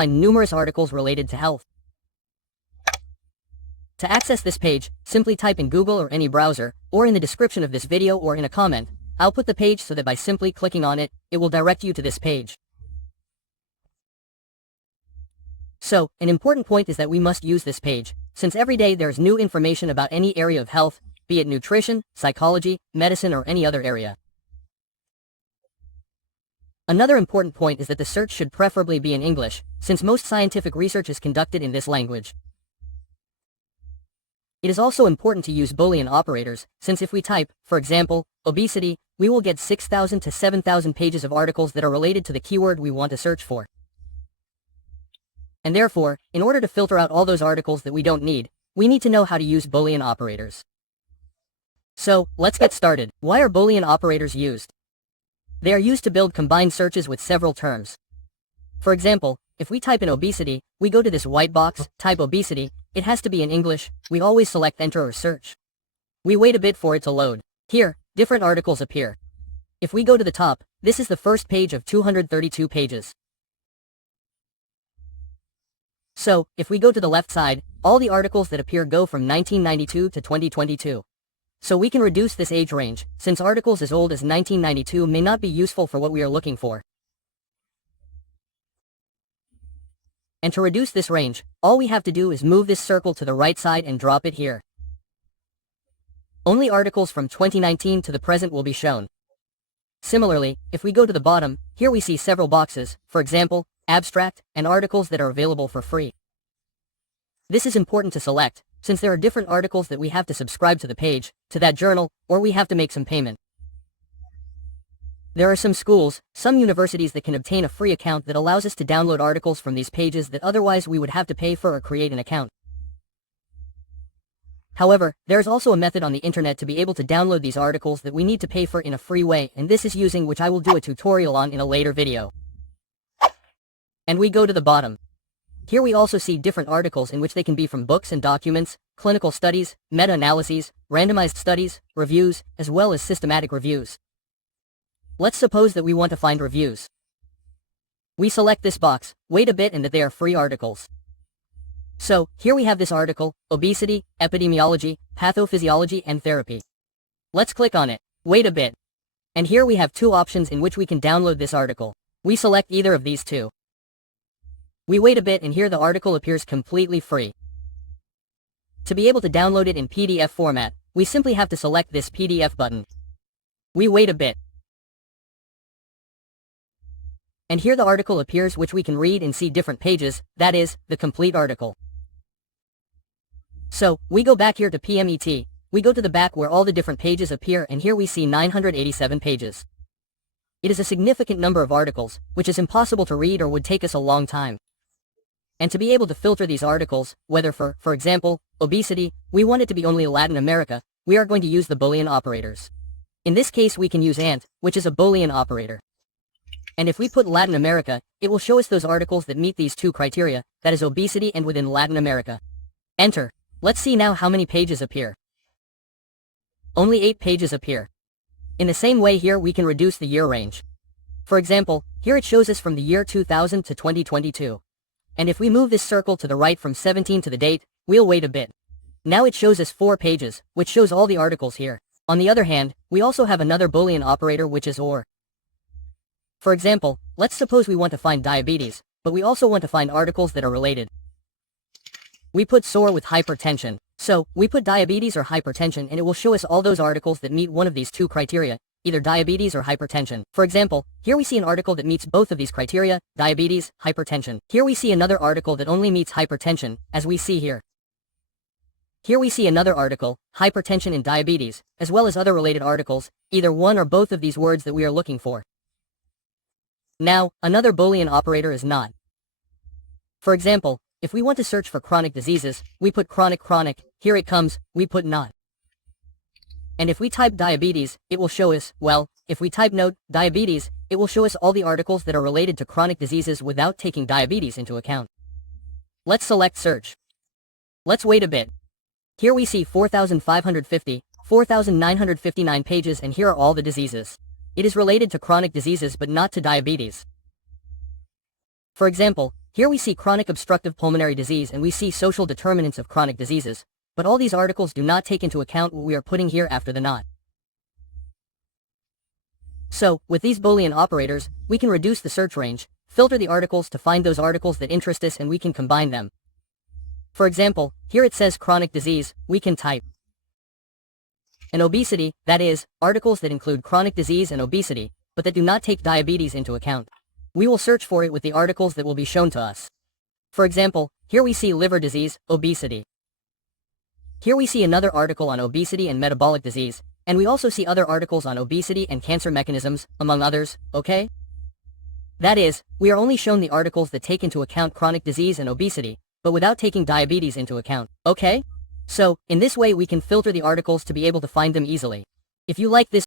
find numerous articles related to health. To access this page, simply type in Google or any browser, or in the description of this video or in a comment. I'll put the page so that by simply clicking on it, it will direct you to this page. So, an important point is that we must use this page, since every day there's new information about any area of health, be it nutrition, psychology, medicine or any other area. Another important point is that the search should preferably be in English, since most scientific research is conducted in this language. It is also important to use Boolean operators, since if we type, for example, obesity, we will get 6,000 to 7,000 pages of articles that are related to the keyword we want to search for. And therefore, in order to filter out all those articles that we don't need, we need to know how to use Boolean operators. So, let's get started. Why are Boolean operators used? They are used to build combined searches with several terms. For example, if we type in obesity, we go to this white box, type obesity, it has to be in English, we always select enter or search. We wait a bit for it to load. Here, different articles appear. If we go to the top, this is the first page of 232 pages. So, if we go to the left side, all the articles that appear go from 1992 to 2022. So we can reduce this age range, since articles as old as 1992 may not be useful for what we are looking for. And to reduce this range, all we have to do is move this circle to the right side and drop it here. Only articles from 2019 to the present will be shown. Similarly, if we go to the bottom, here we see several boxes, for example, abstract, and articles that are available for free. This is important to select, since there are different articles that we have to subscribe to the page, to that journal, or we have to make some payment. There are some schools, some universities that can obtain a free account that allows us to download articles from these pages that otherwise we would have to pay for or create an account. However, there is also a method on the internet to be able to download these articles that we need to pay for in a free way, and this is using which I will do a tutorial on in a later video. And we go to the bottom. Here we also see different articles in which they can be from books and documents, clinical studies, meta-analyses, randomized studies, reviews, as well as systematic reviews. Let's suppose that we want to find reviews. We select this box, wait a bit, and that they are free articles. So, here we have this article, Obesity, Epidemiology, Pathophysiology and Therapy. Let's click on it, wait a bit. And here we have two options in which we can download this article. We select either of these two. We wait a bit and here the article appears completely free. To be able to download it in PDF format, we simply have to select this PDF button. We wait a bit. And here the article appears which we can read and see different pages, that is, the complete article. So, we go back here to PMET, we go to the back where all the different pages appear and here we see 987 pages. It is a significant number of articles, which is impossible to read or would take us a long time. And to be able to filter these articles, whether for example, obesity, we want it to be only Latin America, we are going to use the Boolean operators. In this case we can use AND, which is a Boolean operator. And if we put Latin America, it will show us those articles that meet these two criteria, that is obesity and within Latin America. Enter. Let's see now how many pages appear. Only 8 pages appear. In the same way here we can reduce the year range. For example, here it shows us from the year 2000 to 2022. And if we move this circle to the right from 17 to the date, we'll wait a bit. Now it shows us 4 pages, which shows all the articles here. On the other hand, we also have another Boolean operator which is OR. For example, let's suppose we want to find diabetes, but we also want to find articles that are related. We put SOR with hypertension. So, we put diabetes or hypertension and it will show us all those articles that meet one of these two criteria, either diabetes or hypertension. For example, here we see an article that meets both of these criteria, diabetes, hypertension. Here we see another article that only meets hypertension, as we see here. Here we see another article, hypertension and diabetes, as well as other related articles, either one or both of these words that we are looking for. Now, another Boolean operator is not. For example, if we want to search for chronic diseases, we put chronic, here it comes, we put not. And if we type diabetes, it will show us, well, if we type note, diabetes, it will show us all the articles that are related to chronic diseases without taking diabetes into account. Let's select search. Let's wait a bit. Here we see 4,550, 4,959 pages and here are all the diseases. It is related to chronic diseases but not to diabetes. For example, here we see chronic obstructive pulmonary disease and we see social determinants of chronic diseases, but all these articles do not take into account what we are putting here after the not. So, with these Boolean operators, we can reduce the search range, filter the articles to find those articles that interest us, and we can combine them. For example, here it says chronic disease, we can type and obesity, that is, articles that include chronic disease and obesity, but that do not take diabetes into account. We will search for it with the articles that will be shown to us. For example, here we see liver disease, obesity. Here we see another article on obesity and metabolic disease, and we also see other articles on obesity and cancer mechanisms, among others, okay? That is, we are only shown the articles that take into account chronic disease and obesity, but without taking diabetes into account, okay? So, in this way we can filter the articles to be able to find them easily. If you like this